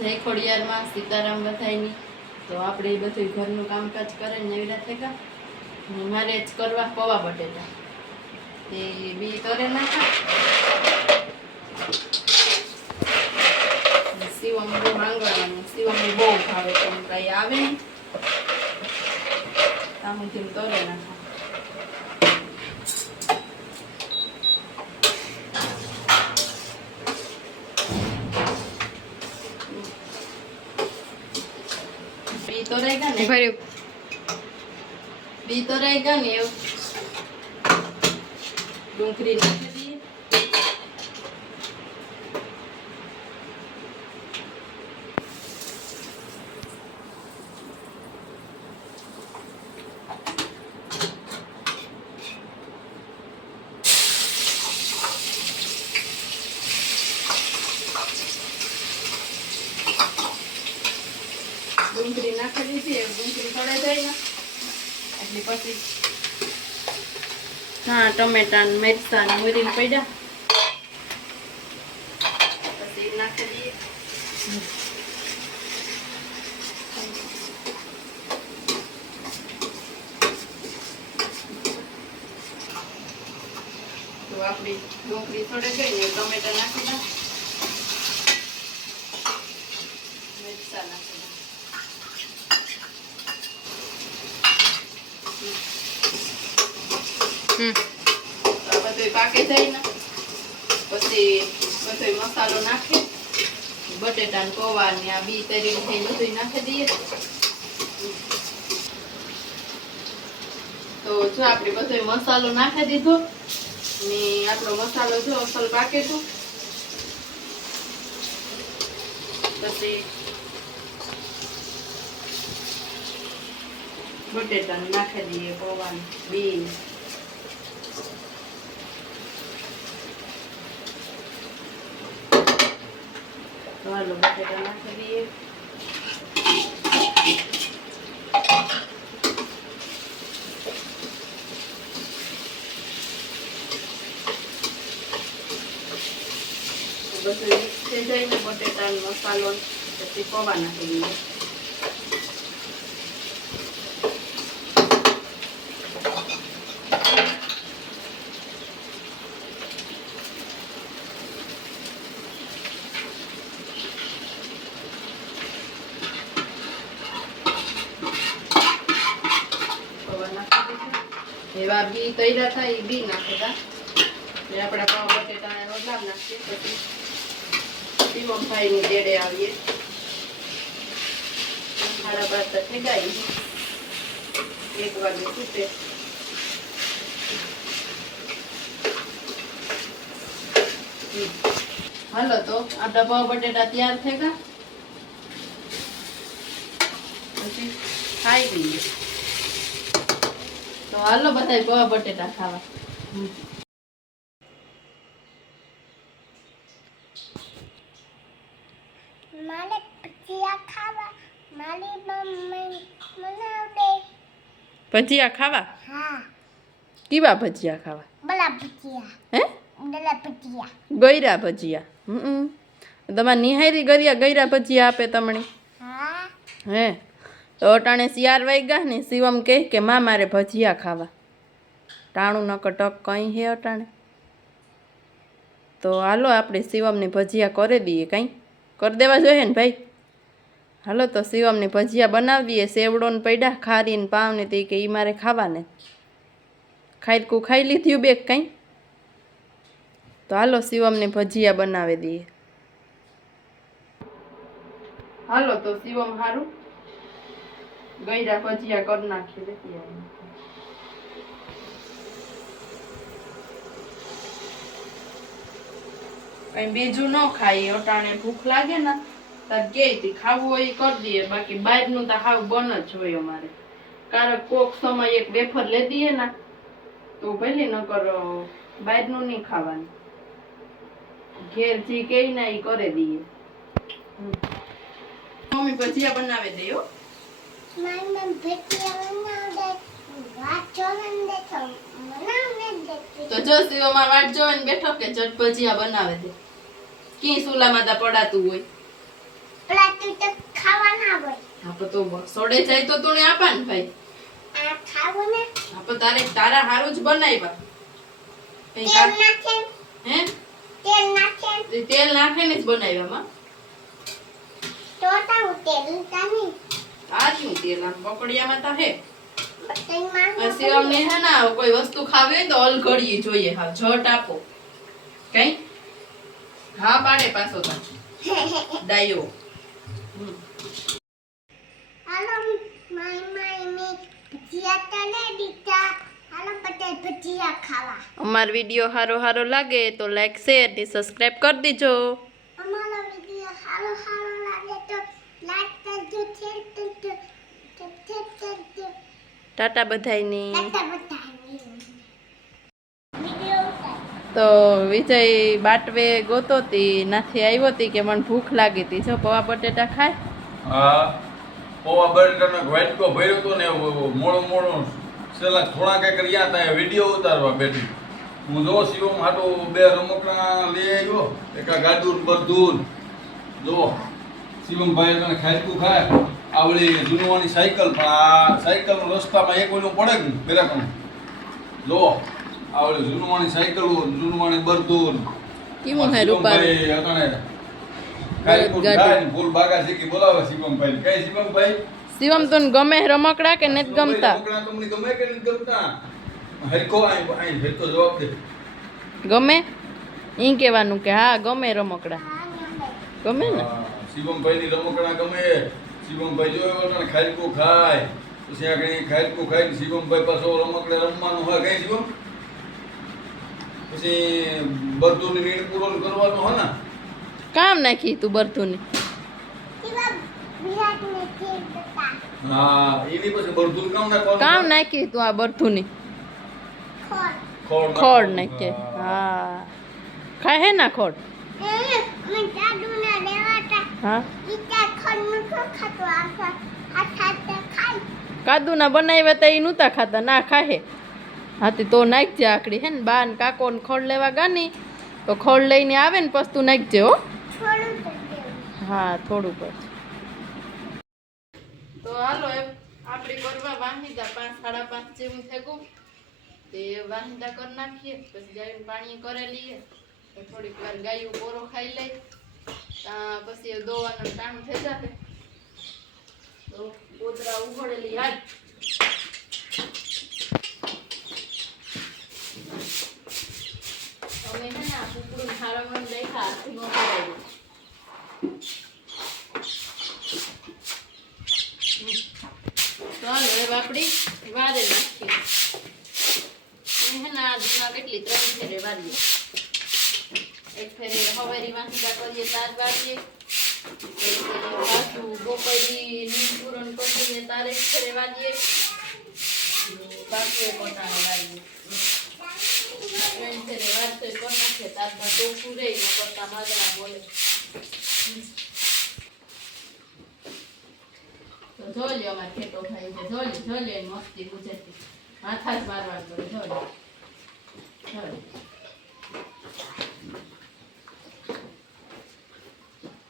જય ખોડિયારમાં, સીતારામ બધાયની. તો આપણે એ બધું ઘરનું કામકાજ કરે ને એવી રીતે કા મારે જ કરવા પૌવા બટેટા. તે બી તરે નાખા શિવમ બહુ માંગવાનું. શિવમ બહુ ભાવે તો કાંઈ આવે નહીં. તામુથી તરે નાખા બી તો રહી ગયા ને? ભર્યું. બી તો રહી ગયા ને એવું. ડુંગળી નાખી દઈએ ડુંગળી નાખી દીધી એ હા ટમેટા ને મરચાં ને મુરીને પડ્યા પછી ઈ નાખી દઈએ તો આપણી ડુંગળી થોડે ગઈ ને ટમેટા નાખી દો મરચાં નાખી દો હમ તો આ બધું પાકે જાય ને. પછી બધો મસાલો નાખી. બટેટા ને પૌવા ને આ બી તરી મસાલો નાખી દીધો ને આપણો મસાલો જો અસલ પાકે તો પછી બટેટા નાખી દઈએ પૌવા બી તો હાલો બટેટા નાખી દઈએ તો બધું મિક્સ થઈ જાય ને બટેટા ને મસાલો ને પછી પૌવા નાખી દઈએ એવા બી તૈયાર થાય એ બી નાખેલા ને આપણા પૌવા બટેટા રોટલા નાખીએ પછી શિવમભાઈ ની ડેડે આવીએ. સાડા બાર તો થઈ ગઈ એક વાગે છૂટે હમ. હાલો તો આપણા પૌવા બટેટા તૈયાર થઈ ગયા. પછી ખાઈ લઈએ. તો હાલો બધા પૌવા બટેટા ખાવા. મને ભજીયા ખાવા. મારી મમ્મી બનાવડે ભજીયા ખાવા? હા. કેવા ભજીયા ખાવા? બલા ભજીયા. હે? બલા ભજીયા. ગયરા ભજીયા. હમ તમારે નિહારી ગરિયા ગયરા ભજીયા આપે તમને? હા. હે? તો અટાણે શિયાર વાગ્યા ને શિવમ કહે કે, માં, મારે ભજીયા ખાવા. ટાણું ન કટક કંઈ હે અટાણે. તો હાલો આપણે શિવમને ભજીયા કરી દઈએ કંઈ. કરી દેવા જોઈએ ને ભાઈ. હાલો તો શિવમને ભજીયા બનાવીએ સેવડોને પૈડા ખારી ને પાવ તે કે એ મારે ખાવાને. ખાઈ કું ખાઈ લીધ્યું બેગ કંઈ. તો હાલો શિવમને ભજીયા બનાવી દઈએ. હાલો તો શિવમ હારું. ગયરા ભજીયા કરી નાખી લેતી કઈ બીજું ન ખાઈએ, અટાણે ભૂખ લાગે ને, તાર કે ખાવું હોય કરી દઈએ, બાકી બહારનું તો હાવ બન જ હોય અમારે. કારણ કોક સમય એક વેફર લઈ દઈએ ને, તો ભલે નકર બહારનું નહીં ખાવાનું. ઘેર જી કે ના એ કરી દઈએ. મમ્મી ભજીયા બનાવી દે હો. તો જો શિવમાં વાટ જોઈને બેઠો કે ચટ ભજીયા બનાવે દે કી સુલામાં તા પડાતું હોય? પડાતું તો ખાવાના હોય. હા તો સોડે જાય તો તું આપા ને ભાઈ. આ ખાવું ને? હા તારે તારા હારું જ બનાવ્યા. તેલ નાખે હે? તેલ નાખે તેલ નાખીને જ બનાવ્યા માં તો તારું તેલ તાની આ શું તેલ આમ પકડિયામાં તો હે પછી અમને હે ને કોઈ વસ્તુ ખાવી હોય તો અલગડીએ જોઈએ હા જટ આપો. કઈ? હા પાડે પાછો તો. ડાયો. હાલો માય માય મે. ભજીયા તલે દીધા હાલો બધા ભજીયા ખાવા. અમાર વીડિયો હારો હારો લાગે તો લાઈક શેર ને સબસ્ક્રાઇબ કરી દેજો. અમારો વીડિયો હારો હારો લાગે તો લાઈક ટાટા બધાયની. બધા બધા વીડિયો ઉતાર તો વિજય બાટવે ગોતો તી નાથી આવ્યો તી કે મને ભૂખ લાગી હતી જો પૌવા બટેટા ખાય? હા પૌવા બટેટાનો વાટકો ભર્યો તો ને મોડો મોડો છેલ્લા થોડા કંઈક રહ્યા હતા વીડિયો ઉતારવા બેઠી. હું જો શિવમ હાટો બે રમકડા લઈ આવ્યો એક ગાડુર બધું જો શિવમભાઈ તને ખાયકું ખાય. આવડી જૂનવાની સાયકલ પણ આ સાયકલ રસ્તામાં એક ઓલું પડે ને પેલા જો આવડી જૂનવાની સાયકલ જૂનવાની બરતું કેવું હે શિવમભાઈ અટાણે શિવમ તને ગમે રમકડા કે નથી ગમતા? ગમે ઈ કહેવાનું કે હા ગમે રમકડા. ગમે ને? શિવમભાઈની રમકડા ગમે. શિવમભાઈ જોયો એટલે ખાયકું ખાય. પછી આગળ ખાયકું ખાય ને શિવમભાઈ પાછો રમકડે રમવાનું હોય કઈ શિવમ? પછી બધું નીણ પૂરો કરવાનું હોય ને. કામ નાખી તું બરતું શિવા વિરાટને તેલ દેતા હા એની પછી બધું કામ નાખવાનું કામ નાખી તું આ બરતું ની ખોર ખોડ નાખવાનું. નાખીએ. હા. ખાય હે ના ખોડ હા. કાદુના બનાવ્યા તા એ નહોતા ખાતા. ના, ખાહે. હાથી તો નાખજે આકડી, હે ને, બા ને કાકો ને ખોળ લેવા ગાની. તો ખોળ લઈને આવે ને પછી તું નાખજે, હો. હા, થોડું પછી. તો હાલો આપણે કરવા વાંધીદા પાંચ, સાડા પાંચ જેવું થેકું તે વાંધીદા કરી નાખીએ, પછી ગાયું પાણી કરે લઈએ થોડીક વાર ગાયું, પોરો ખાઈ લે. તા પછી દોવાનો ટાણું થઈ જશે તો પોતરા ઉઘડેલી હાલ. અમે હે ને આ કુકડું ખારવવાનું રાખ્યા હાથથી નો કરાવ્યું ચાલો, હવે આપણી વારે નાખીએ. કેટલી ત્રણ ફેરે વારીએ. ફેરે હવારી વાંસદા કરીએ તાર વારીએ એક ફેરે પાછું બપોરી નીમ પૂરણ કરીને તાર એક ફેરે વારીએ પાછું એક ઓટાણે વારીએ ત્રણ ફેરે વારસો કરી નાખીએ તારમાં ચોખ્ખું રહે ન કરતા માદરા બોલે તો જોઈ લ્યો અમારે ખેતો ખાઈ છે જોઈ લ્યો જોઈ લ્યો એની મસ્તી ગુજરાતી માથા જ મારવા પડે જોઈ લ્યો જોઈ લ્યો.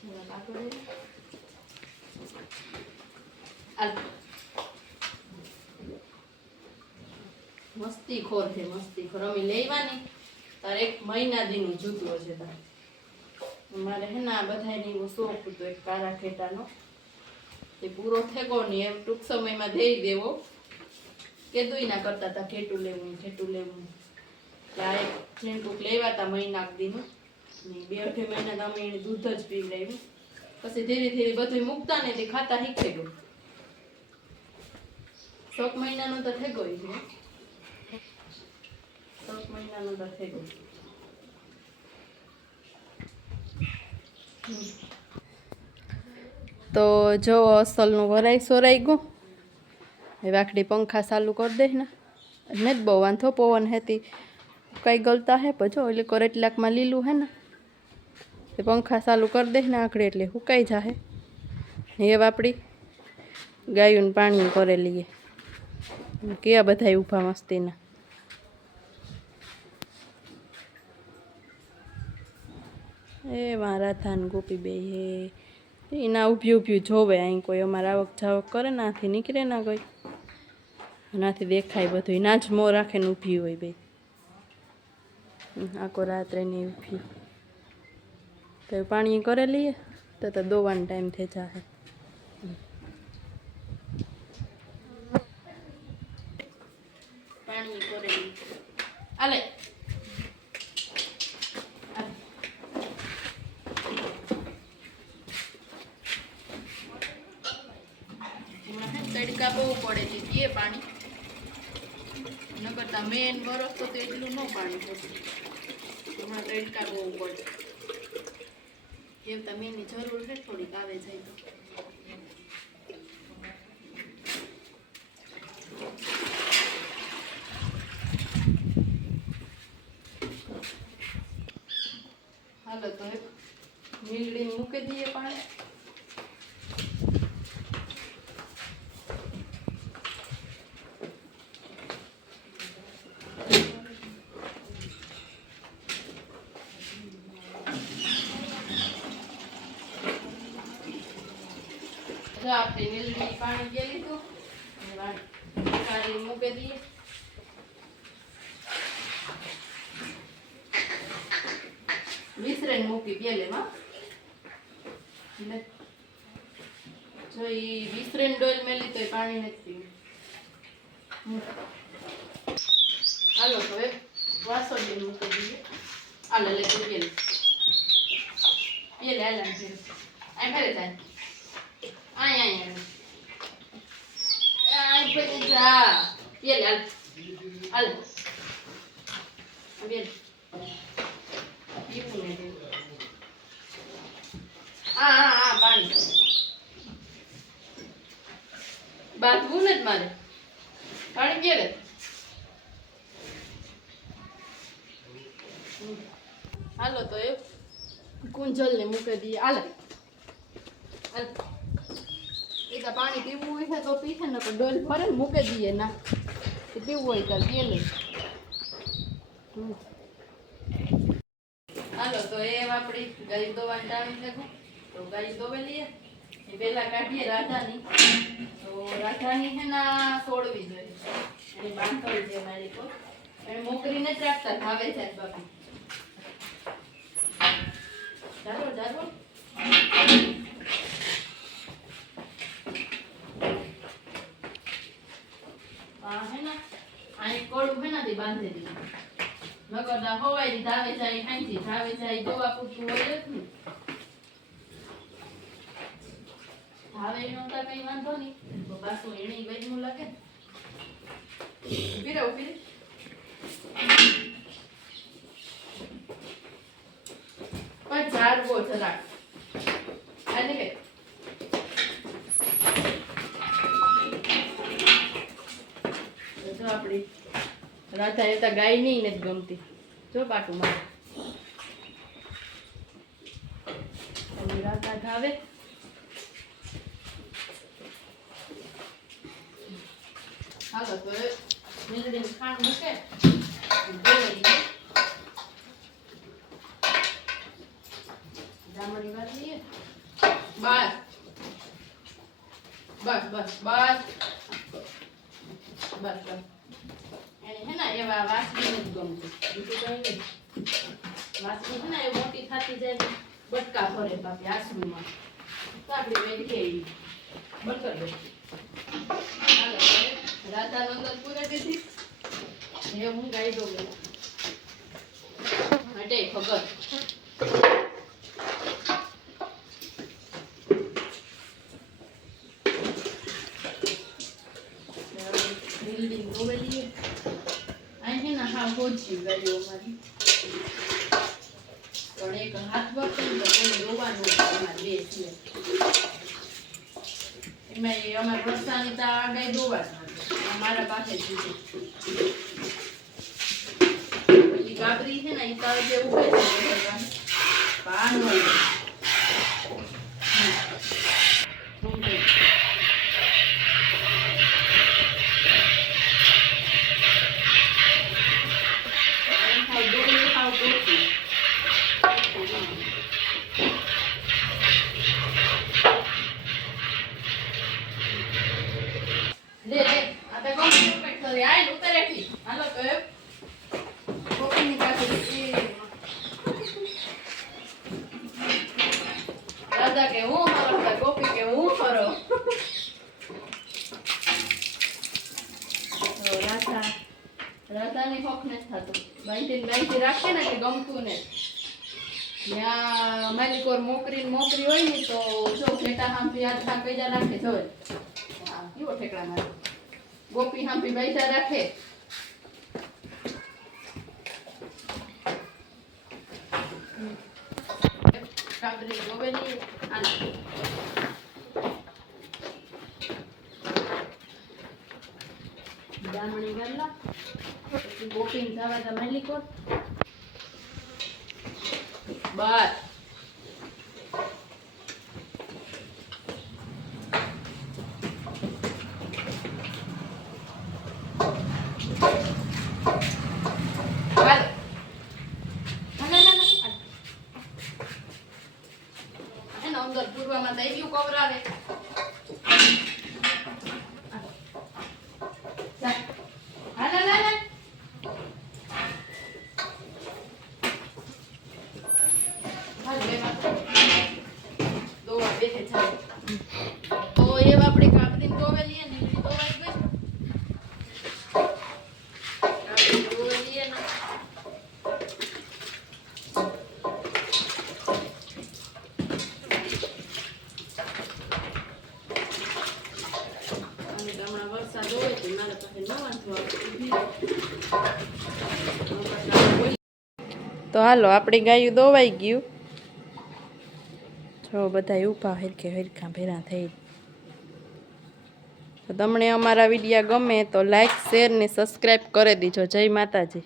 ચલો, લાકડું લઈ લો. હાલ. મસ્તી ખોર છે, મસ્તી ખોર. અમે લેવાની. તારે એક મહિના દીનું જૂતું છે તારે. મારે હે ને આ બધાયને એવો શોખ હતો, એક કારા ખેટાનો. એ પૂરો થયો નહીં એમ ટૂંક સમયમાં દઈ દેવો. કીધું ના કરતા હતા ઘેટું લેવું ઘેટું લેવું. ત્યારે ઝીણકુક લેવા હતા મહિના દીનું. બે અઢી મહિના અમે એને દૂધ જ પીવડાવ્યું. પછી ધીરે ધીરે બધું મૂકતા ને ખાતા શીખે ગયું. છ મહિનાનું તો થઈ ગયું છે. છ મહિનાનું તો થઈ ગયું. તો જો અસલનું વરાઈ સોરાઈ ગયું. એ આખડી પંખા ચાલુ કરી દે ને. ને જ બહુ વાંધો પવન હેતી. કઈ ગલતા હે પછી એટલે કરેટલાકમાં લીલું હે ને. એ પંખા ચાલુ કરી દે ને આખડી એટલે હુકાઈ જાહે. એ આપણી ગાયું પાણી કરેલી એ કયા બધા ઊભા મસ્તીના. એ મારા ધાન ગોપી બે હે. એના ઊભી ઊભી જોવે અહીં કોઈ. અમારે આવક જાવક કરે નાથી નીકળે ના કોઈ. નાથી દેખાય બધું. ના જ મોં રાખીને ઊભી હોય બે. આખો રાત્રે ને ઊભી. તો એ પાણી કરે લઈએ તો તો દોવાનો ટાઈમ થઈ જાય પાણી કરેલી. આલે હમણાં હે ને તડકા બહુ પડે છે. પીએ પાણી. ન કરતા મેન વરસ તો તો એટલું ન પાણી પડતું હમણાં તડકા બહુ પડે. એમ તમે જરૂર છે થોડીક આવે જાય તો. હાલો, તો એક મીલડીને મૂકી દઈએ પાણી. જો આપણે મીલડી પાણી પી લીધું કાઢીને મૂકી દઈએ. વિસરાઈને મૂકી પેલેમાં લે. જો ઈ વિસરાઈને ડોલ મેલી તો પાણી નથી. હાલો એક વાસો બેન મૂકી દઈએ. હાલો, લે તું પેલે પેલે, હાલ આમ પેલે આય ફરે થાય આય આય આય આય ફરે જા પેલે હાલ હાલ બેન દીપુને દે. આ આ આ પાણી બાથવું ને જ મારે પાણી હમ. હાલો તો એ કુંજલ ને મૂકી દઈએ હાલે હાલ. એ પાણી પીવું હોય છે તો પીશે, ને પણ ડોલ ફરે ને મૂકી દઈએ ના. એ પીવું હોય તો પીએ લે. હાલો, તો એ આપણી ગાય દોવા ટાણું થયું તો ગાય દોવે લઈએ. એ પહેલા કાઢીએ રાધાની. તો રાધાની છે ના સોળવી જોઈએ એની બાંધવી છે મારી તો. એને મોકરીને જ રાખતા, ભાવે છે બાપુ. ચાલો ચાલો આ હે ને, આ એક કોળું હે ને ધાવે જાય ધાવે જાય, દવા પૂરતું હોય ધાવે નો કઈ વાંધો નહીં, તો પાછું એણી વૈદનું લાગે ઊભી રહે ઊભી રહે. પણ ઝાડવો જરાક. આને કે જો આપણી. રાધા એ તો ગાય નહીં નથી ગમતી. જો પાટું મારે. રાધા ધાવે હાલો, તો મીંદડીની ખાંડ મૂકે જામડી વાત લઈએ. બસ. બસ બસ બસ. બસ બસ હે ને એવા વાસળી નથી ગમતું બીજું કઈ નહીં ને એ મોટી થતી જાય બટકા ભરે બાપી આસુમાં તો આપણી વેલી બટર હવે રાધા નંદન પૂરે દીધી એ હું ગાઈ દઉં. હટે ખબર બિલ્ડિંગ ગોવેલી અહીં છે ને પહોંચી મારી પણ એક હાથ વાપરે તો કોઈ રોવાનું અમારે બે છે એમાં એ અમારે રસ્તાની તો ગાય દોવાનું અમારા પાસે જ છે ગાબરી છે ને એ તારે જે ઉભે છે. પાન હોય ઠેકડા મારે ગોપી હાંભી બેસા રાખે કાબરી ગોવેલી આને દામણી ગલ્લા પછી ગોપીને જવા તા માલિકોર બસ હાલો. હાલો, હાલો, હાલો. એનો અંદર પૂર્વમાં દઈ ગયું કવરાવે જા. હાલ, હાલ, હાલ, હાલ. હાલ, બેમાં. દોવા બેઠે ચાલો. તો એ આપણે કાપડીને દોવેલીએ ને એવી દોવાઈ ગઈ. કાપડીને દોવેલીએ ને અને હમણાં વરસાદ હોય તો મારા પાસે ન વાંધો આવે. ઊભી રહો. તો હાલો, આપણી ગાયું દોવાઈ ગયું. જો બધા ઊભા હરખે હરખા ભેરા થઈ. તો તમને અમારા વિડીયા ગમે તો લાઈક શેર ને સબસ્ક્રાઈબ કરી દીજો. જય માતાજી.